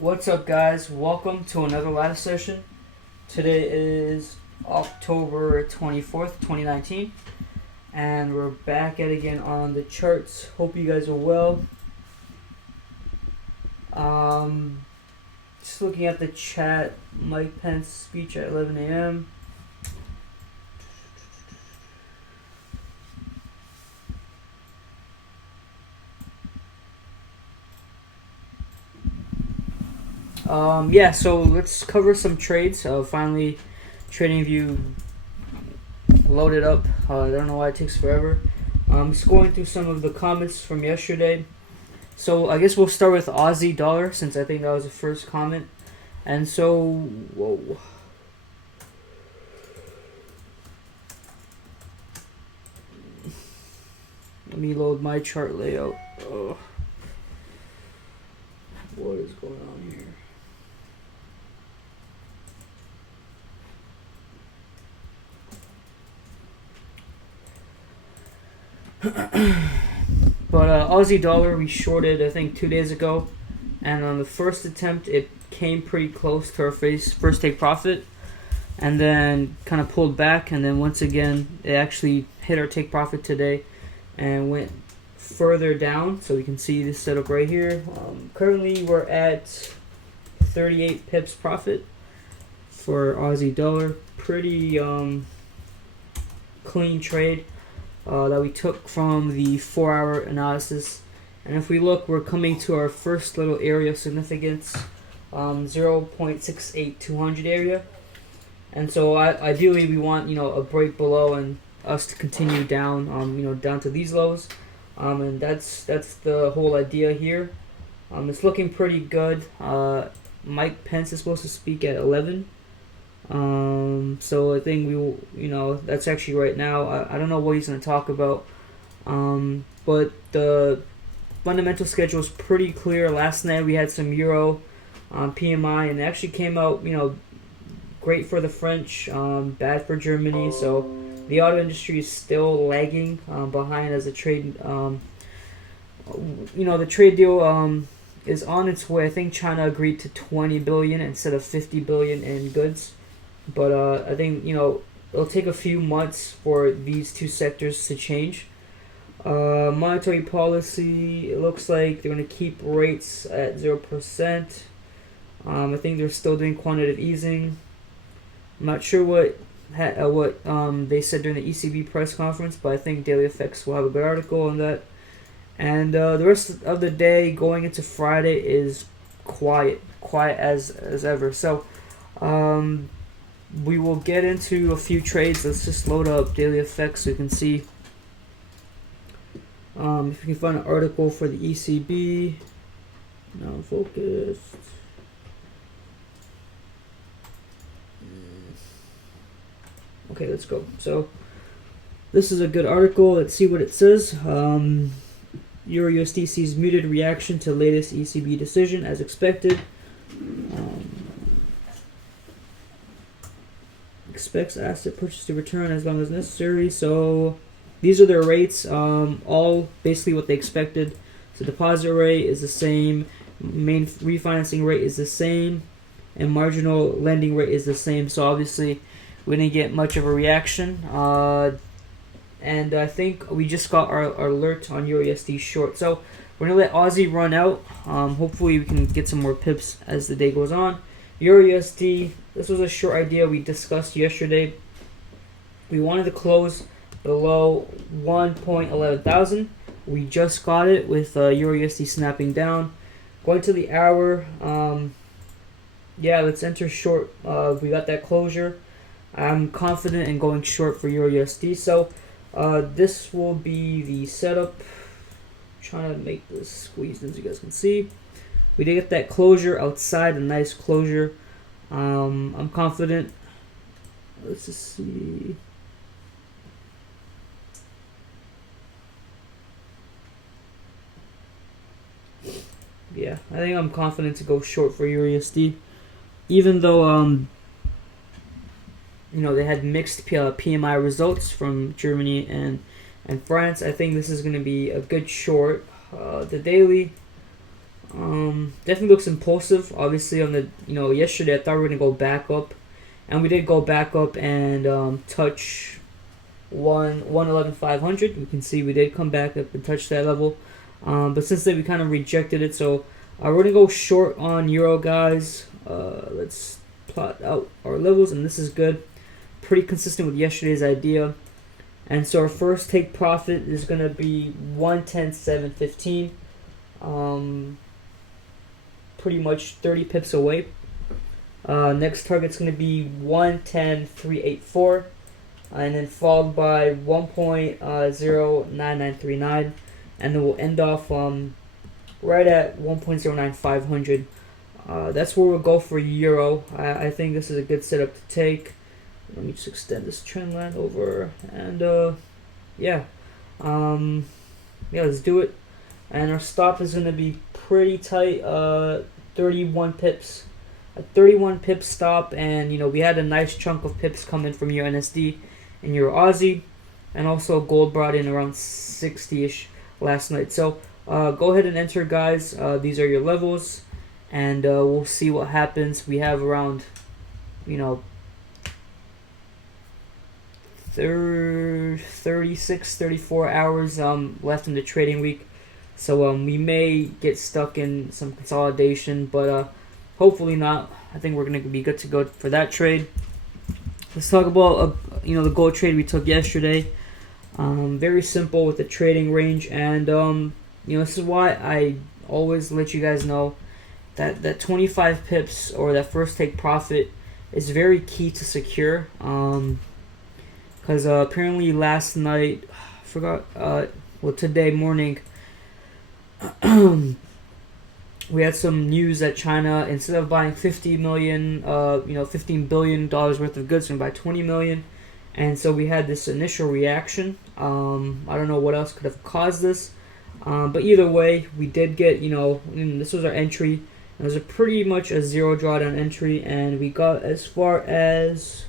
What's up, guys? Welcome to another live session. Today is October 24th, 2019, and we're back at it again on the charts. Hope you guys are well. Just looking at the chat, Mike Pence speech at 11 a.m. Yeah, so let's cover some trades. Finally, TradingView loaded up. I don't know why it takes forever. Just going through some of the comments from yesterday. So I guess we'll start with Aussie dollar since I think that was the first comment. And so, whoa. Let me load my chart layout. Oh. What is going on here? But Aussie dollar we shorted I think 2 days ago, and on the first attempt it came pretty close to our first take profit, and then kind of pulled back, and then once again it actually hit our take profit today and went further down. So we can see this setup right here. Currently we're at 38 pips profit for Aussie dollar. Pretty clean trade that we took from the 4-hour analysis. And if we look, we're coming to our first little area of significance, 0.68200 area. And so ideally we want a break below and us to continue down, down to these lows. And that's the whole idea here. It's looking pretty good. Mike Pence is supposed to speak at 11. So I think we will, that's actually right now. I don't know what he's going to talk about. But the fundamental schedule is pretty clear. Last night we had some Euro PMI, and it actually came out, great for the French, bad for Germany. So the auto industry is still lagging behind as a trade. The trade deal is on its way. I think China agreed to 20 billion instead of 50 billion in goods. But I think, it'll take a few months for these two sectors to change. Monetary policy, it looks like they're going to keep rates at 0%. I think they're still doing quantitative easing. I'm not sure what they said during the ECB press conference, but I think Daily Effects will have a good article on that. And the rest of the day going into Friday is quiet as ever. So we will get into a few trades. Let's just load up Daily Effects so you can see. If you can find an article for the ECB. Now focused. Okay, let's go. So this is a good article. Let's see what it says. Eurusd sees muted reaction to latest ECB decision as expected. Expects asset purchase to return as long as necessary. So these are their rates, all basically what they expected. So deposit rate is the same, main refinancing rate is the same, and marginal lending rate is the same. So obviously we didn't get much of a reaction. And I think we just got our alert on Eurusd short. So we're going to let Aussie run out. Hopefully we can get some more pips as the day goes on. Eurusd, this was a short idea we discussed yesterday. We wanted to close below 1.11 thousand. We just got it with Eurusd snapping down. Going to the hour, let's enter short. We got that closure. I'm confident in going short for Eurusd. So this will be the setup. I'm trying to make this squeezed in so you guys can see. We did get that closure outside, a nice closure. I'm confident. Let's just see. Yeah, I think I'm confident to go short for Eurusd. Even though, they had mixed PMI results from Germany and France, I think this is going to be a good short. The daily, Definitely looks impulsive. Obviously, on the yesterday I thought we were gonna go back up, and we did go back up and touch 111,500. You can see we did come back up and touch that level, but since then we kind of rejected it. So we're gonna go short on euro, guys. Let's plot out our levels, and this is good, pretty consistent with yesterday's idea. And so our first take profit is gonna be 110,715. Pretty much 30 pips away. Next target's going to be 110,384, and then followed by 1.09939, and then we'll end off right at 1.09500. That's where we'll go for euro. I think this is a good setup to take. Let me just extend this trend line over, and yeah, let's do it. And our stop is going to be pretty tight, 31 pips. A 31 pip stop, and we had a nice chunk of pips coming from USD and EURUSD, and also gold brought in around 60-ish last night. So go ahead and enter, guys. These are your levels, and we'll see what happens. We have around 34 hours left in the trading week. So we may get stuck in some consolidation, but hopefully not. I think we're going to be good to go for that trade. Let's talk about the gold trade we took yesterday. Very simple with the trading range, and this is why I always let you guys know that 25 pips or that first take profit is very key to secure. Because apparently last night, I forgot. Today morning. We had some news that China, instead of buying $15 billion worth of goods, going to buy 20 million, and so we had this initial reaction. I don't know what else could have caused this, but either way, we did get this was our entry. It was pretty much a zero drawdown entry, and we got as far as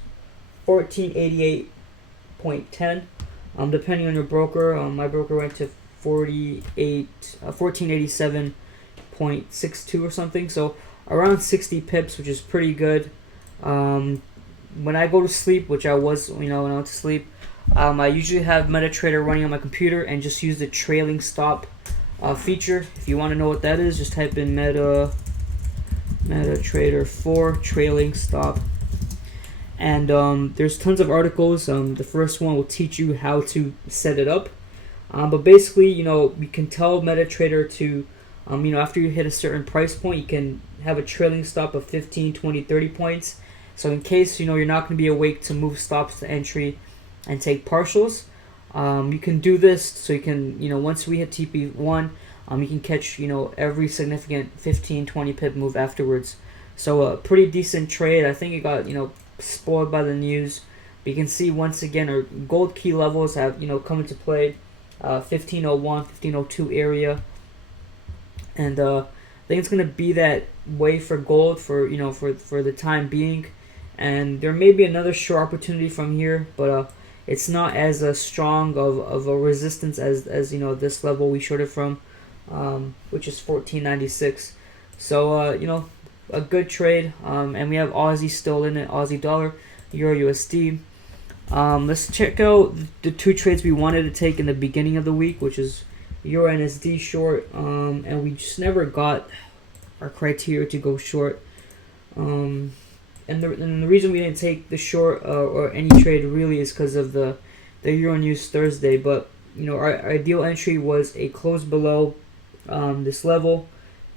1488.10. Depending on your broker, my broker went to 1487.62 or something, so around 60 pips, which is pretty good. When I go to sleep, which I was, when I went to sleep, I usually have MetaTrader running on my computer and just use the trailing stop feature. If you want to know what that is, just type in MetaTrader 4 trailing stop. And there's tons of articles. The first one will teach you how to set it up. But basically, you can tell MetaTrader to, after you hit a certain price point, you can have a trailing stop of 15, 20, 30 points. So in case, you're not going to be awake to move stops to entry and take partials, you can do this. So you can, once we hit TP1, you can catch, every significant 15, 20 pip move afterwards. So a pretty decent trade. I think it got, spoiled by the news. But you can see once again our gold key levels have, come into play. 1501, 1502 area, and I think it's gonna be that way for gold for the time being, and there may be another short opportunity from here, but it's not as strong of a resistance as this level we shorted from, which is 1496. So a good trade, and we have Aussie still in it, Aussie dollar, Euro USD. Let's check out the two trades we wanted to take in the beginning of the week, which is Euro USD short, and we just never got our criteria to go short. And the reason we didn't take the short or any trade really is because of the Euro news Thursday. But our ideal entry was a close below this level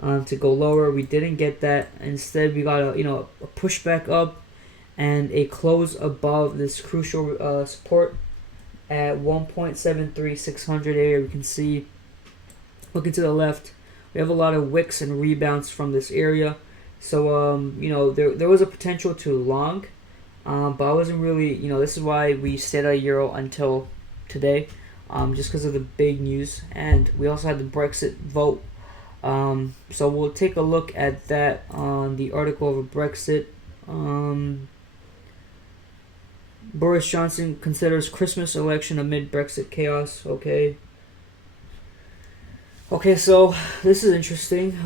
to go lower. We didn't get that. Instead, we got a pushback up and a close above this crucial support at 1.73600 area. We can see, looking to the left, we have a lot of wicks and rebounds from this area. So there was a potential to long, but I wasn't really, this is why we stayed at euro until today, just because of the big news, and we also had the Brexit vote. So we'll take a look at that on the article over Brexit. Boris Johnson considers Christmas election amid Brexit chaos. Okay. Okay, so this is interesting.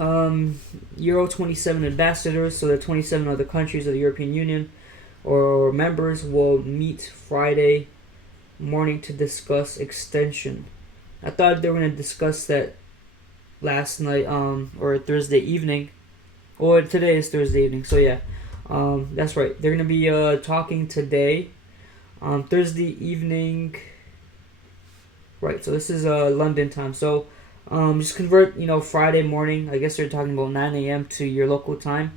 Euro 27 ambassadors, so the 27 other countries of the European Union or members will meet Friday morning to discuss extension. I thought they were going to discuss that last night, or Thursday evening. Or today is Thursday evening, so yeah. That's right. They're going to be talking today, Thursday evening. Right, so this is London time. So just convert, Friday morning. I guess they're talking about 9 a.m. to your local time.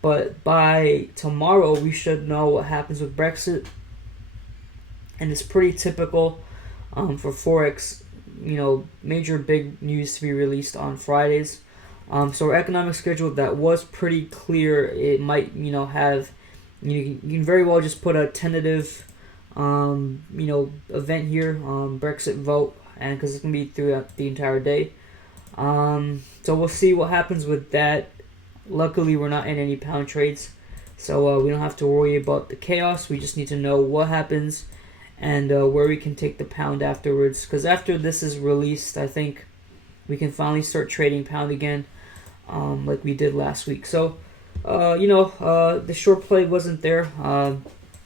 But by tomorrow, we should know what happens with Brexit. And it's pretty typical for Forex, major big news to be released on Fridays. So our economic schedule that was pretty clear. It might, have, you can very well just put a tentative, event here, Brexit vote, and because it's gonna be throughout the entire day. So we'll see what happens with that. Luckily, we're not in any pound trades, so we don't have to worry about the chaos. We just need to know what happens and where we can take the pound afterwards. Because after this is released, I think we can finally start trading pound again, like we did last week. So, the short play wasn't there.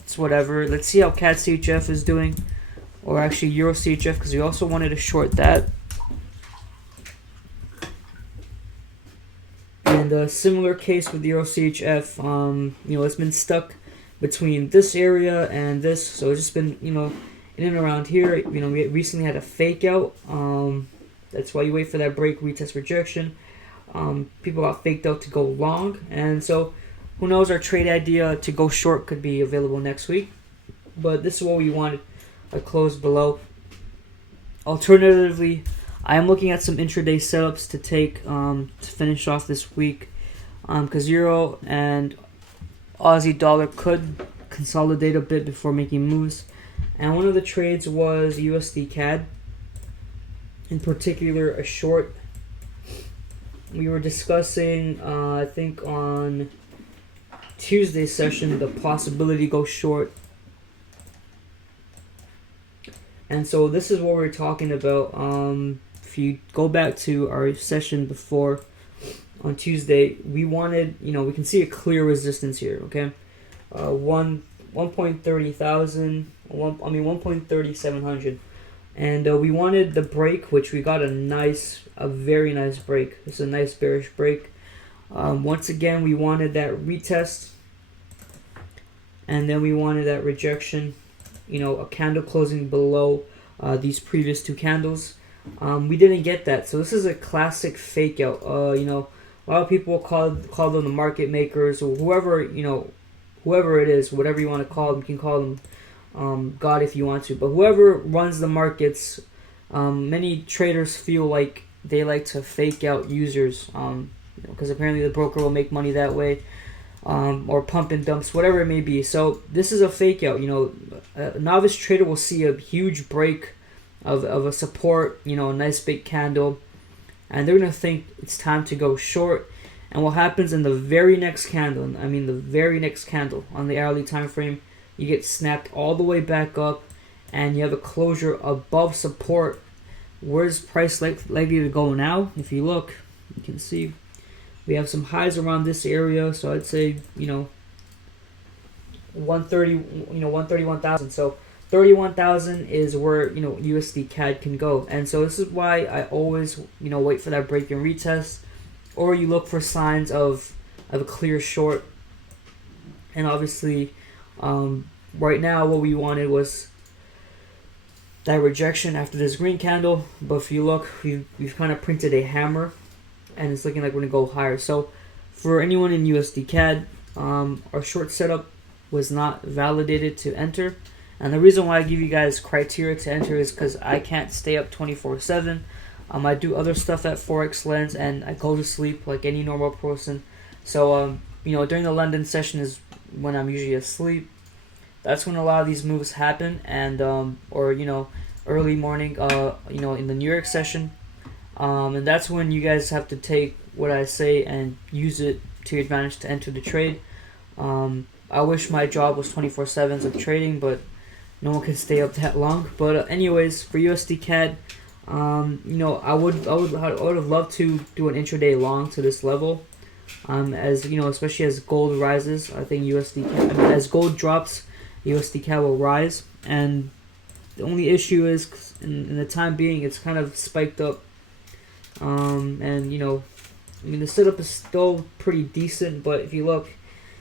It's whatever. Let's see how CAD CHF is doing, or actually Euro CHF, because we also wanted to short that. And a similar case with Euro CHF. It's been stuck between this area and this, so it's just been, in and around here. We recently had a fake out. That's why you wait for that break, retest, rejection. People got faked out to go long, and so who knows, our trade idea to go short could be available next week. But this is what we wanted, a close below. Alternatively, I am looking at some intraday setups to take to finish off this week, because Euro and Aussie dollar could consolidate a bit before making moves. And one of the trades was USD CAD, in particular a short. We were discussing, I think on Tuesday's session, the possibility to go short. And so this is what we're talking about. If you go back to our session before on Tuesday, we wanted, we can see a clear resistance here, okay? 1.30,700. And we wanted the break, which we got a very nice break. It's a nice bearish break. Once again, we wanted that retest, and then we wanted that rejection, a candle closing below these previous two candles. We didn't get that, so this is a classic fake out. A lot of people call them the market makers, or whoever it is, whatever you want to call them. You can call them God if you want to, but whoever runs the markets, many traders feel like they like to fake out users, because apparently the broker will make money that way, or pump and dumps, whatever it may be. So this is a fake out. A novice trader will see a huge break of a support, a nice big candle, and they're gonna think it's time to go short. And what happens in the very next candle, the very next candle on the hourly time frame, you get snapped all the way back up, and you have a closure above support. Where's price likely to go now? If you look, you can see we have some highs around this area. So I'd say 131,000. So 31,000 is where USD CAD can go. And so this is why I always wait for that break and retest, or you look for signs of a clear short. And obviously, right now what we wanted was that rejection after this green candle. But if you look, we've kind of printed a hammer, and it's looking like we're gonna go higher. So for anyone in USD CAD, our short setup was not validated to enter. And the reason why I give you guys criteria to enter is because I can't stay up 24/7. I do other stuff at Forex Lens, and I go to sleep like any normal person. So during the London session is when I'm usually asleep. That's when a lot of these moves happen, and or early morning, in the New York session, and that's when you guys have to take what I say and use it to your advantage to enter the trade. I wish my job was 24/7 of trading, but no one can stay up that long. But anyways, for USD CAD, I would have loved to do an intraday long to this level. As you know, especially as gold rises, I think as gold drops, USD CAD will rise. And the only issue is, in the time being, it's kind of spiked up. And the setup is still pretty decent, but if you look,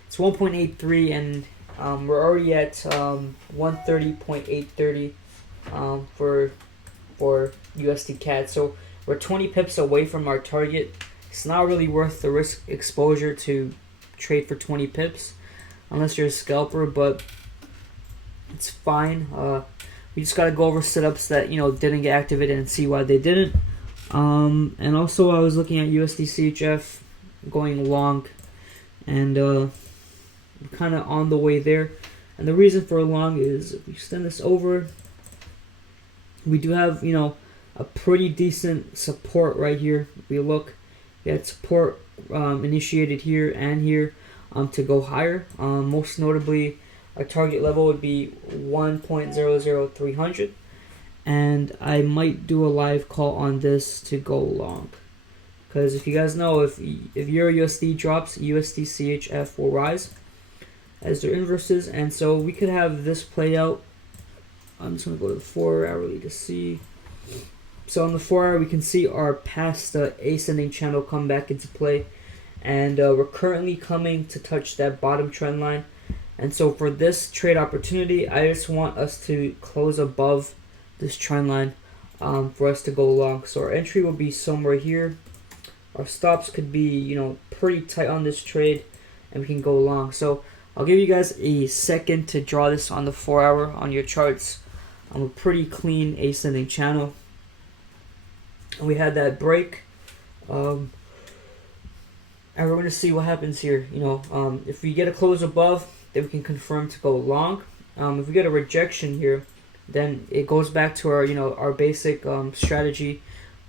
it's 1.83, and we're already at 130.830 for USD CAD. So we're 20 pips away from our target. It's not really worth the risk exposure to trade for 20 pips unless you're a scalper, but it's fine. We just gotta go over setups that didn't get activated and see why they didn't. And also I was looking at USD CHF going long, and kind of on the way there. And the reason for a long is, if we extend this over, we do have a pretty decent support right here. If we look, we had support initiated here and here to go higher. Most notably, our target level would be 1.00300, and I might do a live call on this to go long, because if you guys know, if Euro USD drops, USD CHF will rise as their inverses, and so we could have this play out. I'm just gonna go to the 4 hourly to see. So on the 4 hour, we can see our past ascending channel come back into play, and we're currently coming to touch that bottom trend line. And so for this trade opportunity, I just want us to close above this trend line for us to go long. So our entry will be somewhere here. Our stops could be pretty tight on this trade, and we can go long. So I'll give you guys a second to draw this on the 4 hour on your charts. A pretty clean ascending channel. We had that break, and we're going to see what happens here. If we get a close above, then we can confirm to go long. If we get a rejection here, then it goes back to our our basic strategy.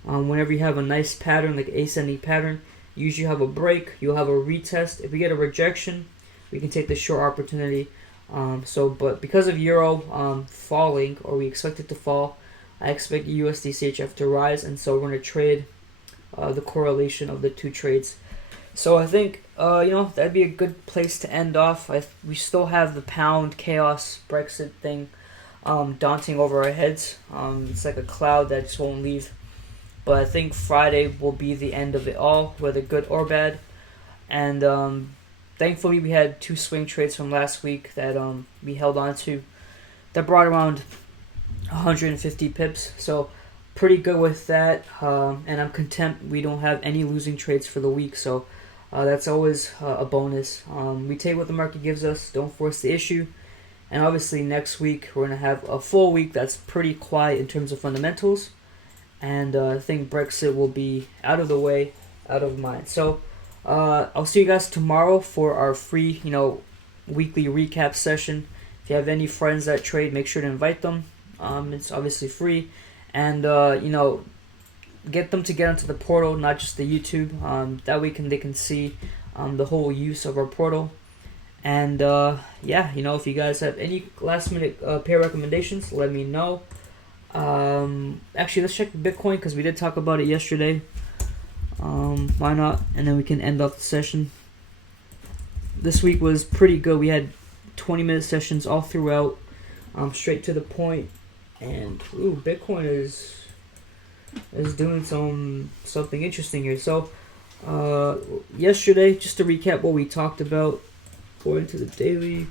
Whenever you have a nice pattern, like ascending pattern, you usually have a break, you'll have a retest. If we get a rejection, we can take the short opportunity. But because of Euro falling, or we expect it to fall, I expect USD CHF to rise, and so we're going to trade the correlation of the two trades. So I think that'd be a good place to end off. We still have the pound chaos Brexit thing daunting over our heads. It's like a cloud that just won't leave. But I think Friday will be the end of it all, whether good or bad. And thankfully, we had 2 swing trades from last week that we held on to that brought around 150 pips. So pretty good with that. And I'm content we don't have any losing trades for the week. So that's always a bonus. We take what the market gives us. Don't force the issue. And obviously next week we're going to have a full week that's pretty quiet in terms of fundamentals. And I think Brexit will be out of the way, out of mind. So I'll see you guys tomorrow for our free, weekly recap session. If you have any friends that trade, make sure to invite them. It's obviously free, and get them to get onto the portal, not just the YouTube. That way they can see the whole use of our portal. And if you guys have any last minute pair recommendations, let me know. Actually, let's check Bitcoin, because we did talk about it yesterday. Why not? And then we can end off the session. This week was pretty good. We had 20-minute sessions all throughout, straight to the point. And Bitcoin is doing something interesting here. So yesterday, just to recap what we talked about, go into the daily.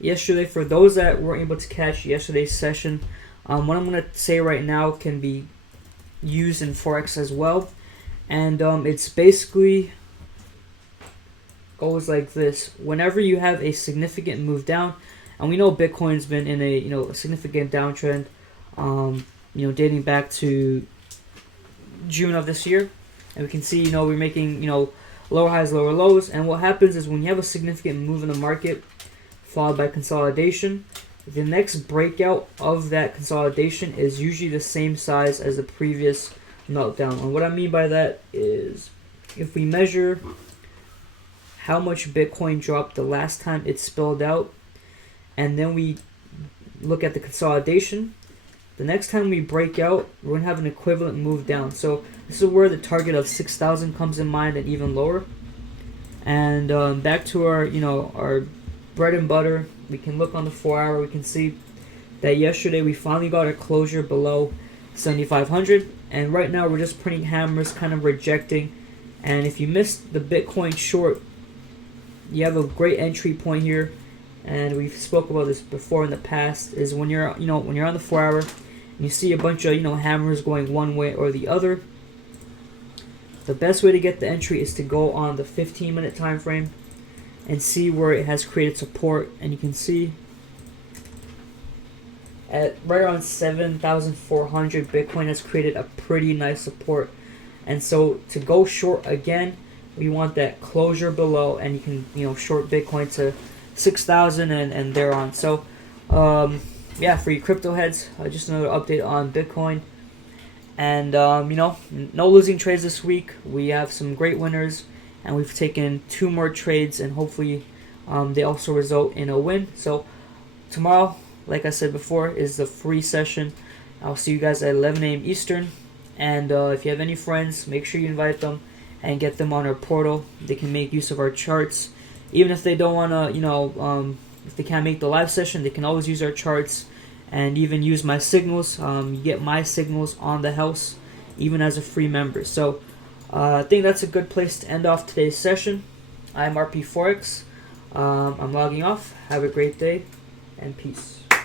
Yesterday, for those that weren't able to catch yesterday's session, what I'm going to say right now can be used in Forex as well. And it's basically goes like this. Whenever you have a significant move down, and we know Bitcoin's been in a a significant downtrend, dating back to June of this year, and we can see we're making lower highs, lower lows. And what happens is, when you have a significant move in the market followed by consolidation, the next breakout of that consolidation is usually the same size as the previous meltdown. And what I mean by that is, if we measure how much Bitcoin dropped the last time it spilled out, and then we look at the consolidation. The next time we break out, we're going to have an equivalent move down. So this is where the target of 6,000 comes in mind, and even lower. And back to our, our bread and butter. We can look on the 4-hour. We can see that yesterday we finally got a closure below 7,500. And right now we're just printing hammers, kind of rejecting. And if you missed the Bitcoin short, you have a great entry point here. And we've spoke about this before in the past. Is when you're, when you're on the 4-hour, and you see a bunch of, hammers going one way or the other. The best way to get the entry is to go on the 15-minute time frame and see where it has created support. And you can see at right around 7,400, Bitcoin has created a pretty nice support. And so to go short again, we want that closure below, and you can short Bitcoin to 6,000 and thereon. So yeah, for you crypto heads, just another update on Bitcoin. And no losing trades this week. We have some great winners, and we've taken 2 more trades, and hopefully they also result in a win. So tomorrow, like I said before, is the free session. I'll see you guys at 11 a.m. Eastern. And if you have any friends, make sure you invite them and get them on our portal. They can make use of our charts. Even if they don't want to, if they can't make the live session, they can always use our charts and even use my signals. You get my signals on the house, even as a free member. So I think that's a good place to end off today's session. I'm RP Forex. I'm logging off. Have a great day, and peace.